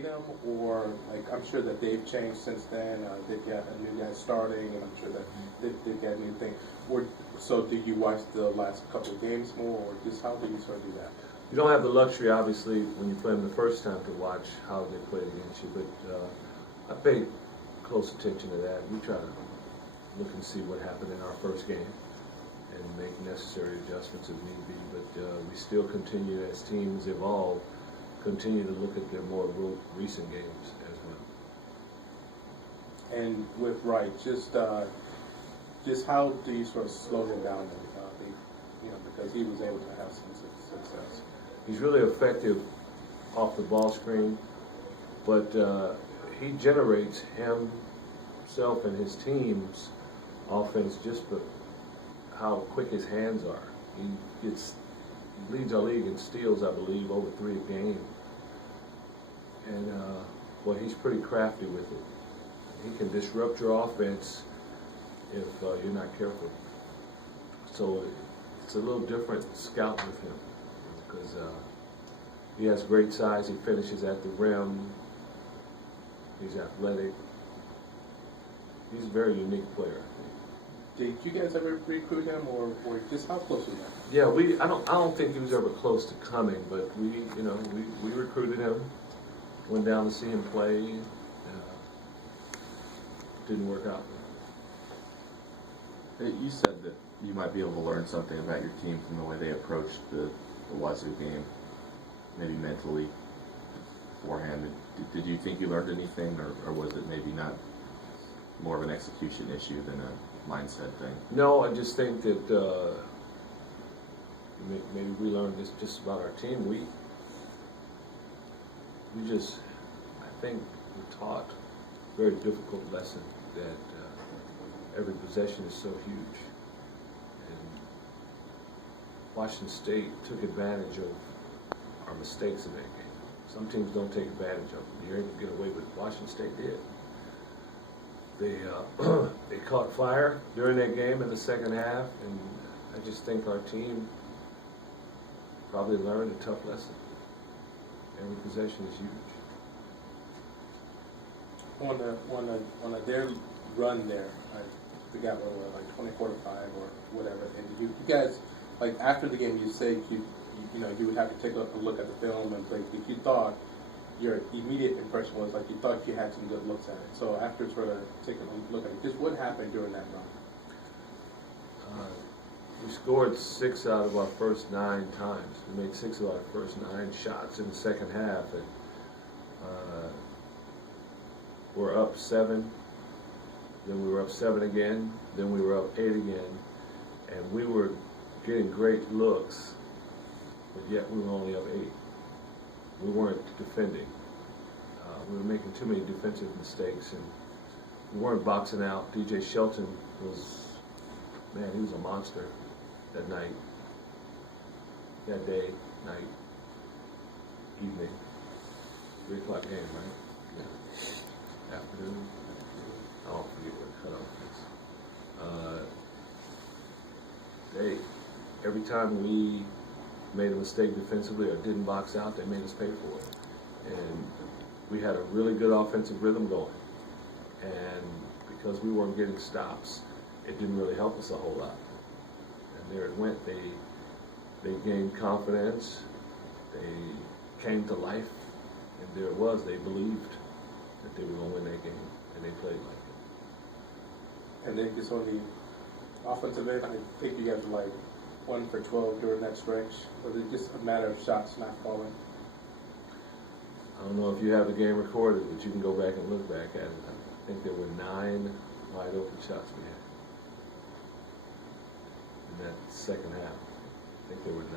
them, or like I'm sure that they've changed since then. They've got a new guy starting, and I'm sure that they've got a new thing. Or so, do you watch the last couple of games more, or just how do you sort of do that? You don't have the luxury, obviously, when you play them the first time to watch how they played against you, but I pay close attention to that. We try to look and see what happened in our first game and make necessary adjustments if need be, but we still continue, as teams evolve, continue to look at their more recent games as well. And with Wright, just how do you sort of slow him down, because he was able to have some success? He's really effective off the ball screen, but he generates himself and his team's offense just by how quick his hands are. He leads our league in steals, I believe, over 3 a game. And, well, he's pretty crafty with it. He can disrupt your offense if you're not careful. So it's a little different scout with him because he has great size. He finishes at the rim. He's athletic. He's a very unique player, I think. Did you guys ever recruit him, or just how close was that? Yeah, I don't think he was ever close to coming, but we recruited him, went down to see him play. Didn't work out. You said that you might be able to learn something about your team from the way they approached the Wazoo game, maybe mentally beforehand. Did you think you learned anything, or was it maybe not more of an execution issue than a mindset thing? No, I just think that maybe we learned this just about our team. We just, I think, we taught a very difficult lesson that every possession is so huge. And Washington State took advantage of our mistakes in that game. Some teams don't take advantage of them. You're able to get away with it. Washington State did. They caught fire during that game in the second half, and I just think our team probably learned a tough lesson. Every possession is huge. On their run there, I forgot what it was, like 24 to 5 or whatever. And you guys, like after the game, you said you would have to take a look at the film, and like if you thought your immediate impression was like you thought you had some good looks at it. So after sort of taking a look at it, just what happened during that run? We scored 6 out of our first 9 times. We made 6 of our first 9 shots in the second half, and we're up 7. Then we were up 7 again. Then we were up 8 again, and we were getting great looks, but yet we were only up 8. We weren't defending. We were making too many defensive mistakes, and we weren't boxing out. DJ Shelton was, man, he was a monster that night, that day, night, evening, 3 o'clock game, right? Yeah. Afternoon. I don't forget what cutoff is. Every time we made a mistake defensively or didn't box out, they made us pay for it. And we had a really good offensive rhythm going. And because we weren't getting stops, it didn't really help us a whole lot. And there it went. They gained confidence. They came to life. And there it was. They believed that they were going to win that game. And they played like it. And then just on the offensive end, I think you guys were like 1 for 12 during that stretch. Was it just a matter of shots not falling? I don't know if you have the game recorded, but you can go back and look back at it. I think there were 9 wide open shots we had in that second half. I think there were 9.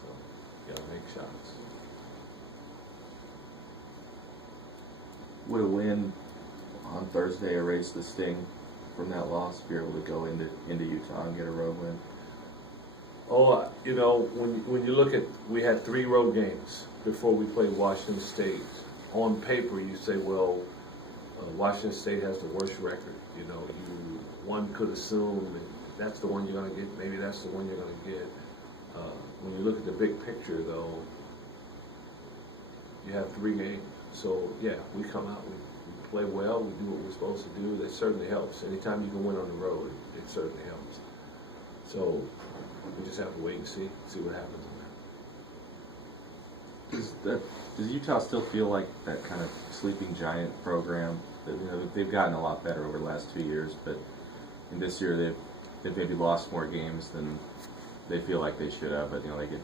So you gotta make shots. Would a win on Thursday erase the sting from that loss if you're able to go into Utah and get a road win? Oh, when you look at, we had 3 road games before we played Washington State. On paper, you say, well, Washington State has the worst record. One could assume that that's the one you're going to get. Maybe that's the one you're going to get. When you look at the big picture, though, you have 3 games. So yeah, we come out, we play well, we do what we're supposed to do. That certainly helps. Anytime you can win on the road, it certainly helps. So we just have to wait and see what happens on that. Does Utah still feel like that kind of sleeping giant program? That, you know, they've gotten a lot better over the last 2 years, but in this year they've maybe lost more games than they feel like they should have. But you know, they get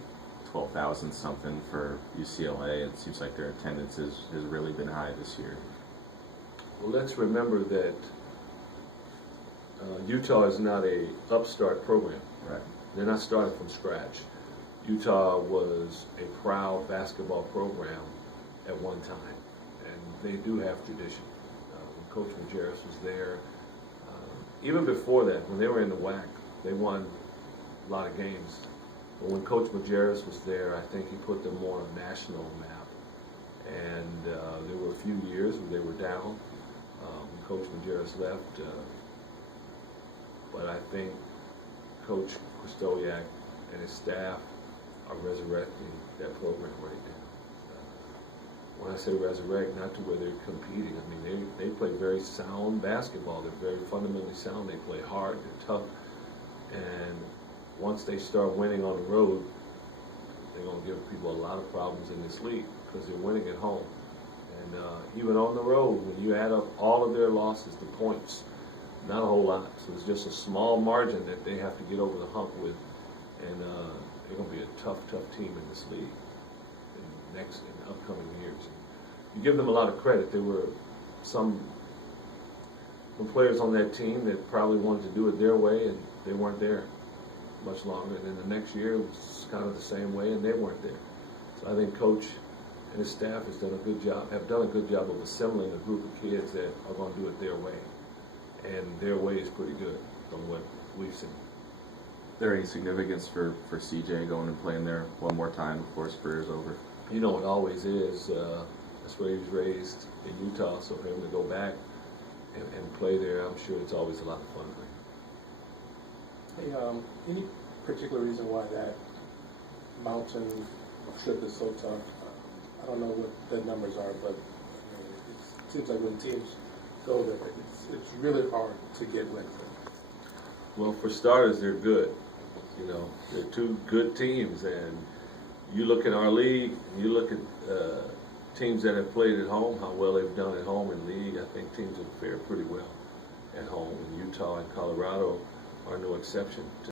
12,000 something for UCLA. It seems like their attendance has really been high this year. Well, let's remember that Utah is not a upstart program. Right. They're not starting from scratch. Utah was a proud basketball program at one time, and they do have tradition. When Coach Majerus was there, even before that, when they were in the WAC, they won a lot of games. But when Coach Majerus was there, I think he put them more on a national map. And there were a few years where they were down when Coach Majerus left. But I think Coach Krystoliak and his staff are resurrecting that program right now. When I say resurrect, not to where they're competing. I mean, they play very sound basketball. They're very fundamentally sound. They play hard. They're tough. And once they start winning on the road, they're going to give people a lot of problems in this league because they're winning at home. And even on the road, when you add up all of their losses, the points, not a whole lot. So it's just a small margin that they have to get over the hump with. And they're going to be a tough team in this league in upcoming years. You give them a lot of credit. There were some players on that team that probably wanted to do it their way, and they weren't there much longer. And then the next year it was kind of the same way, and they weren't there. So I think Coach and his staff have done a good job of assembling a group of kids that are going to do it their way. And their way is pretty good from what we've seen. Is there any significance for CJ going and playing there one more time before his career is over? You know, it always is. That's where he was raised in Utah, so for him to go back and play there, I'm sure it's always a lot of fun for him. Hey, any particular reason why that mountain trip is so tough? I don't know what the numbers are, but I mean, it seems like when teams go there, it's really hard to get wins. Well, for starters, they're good. You know, they're 2 good teams, and you look at our league, and you look at teams that have played at home, how well they've done at home in league. I think teams have fared pretty well at home, and Utah and Colorado are no exception to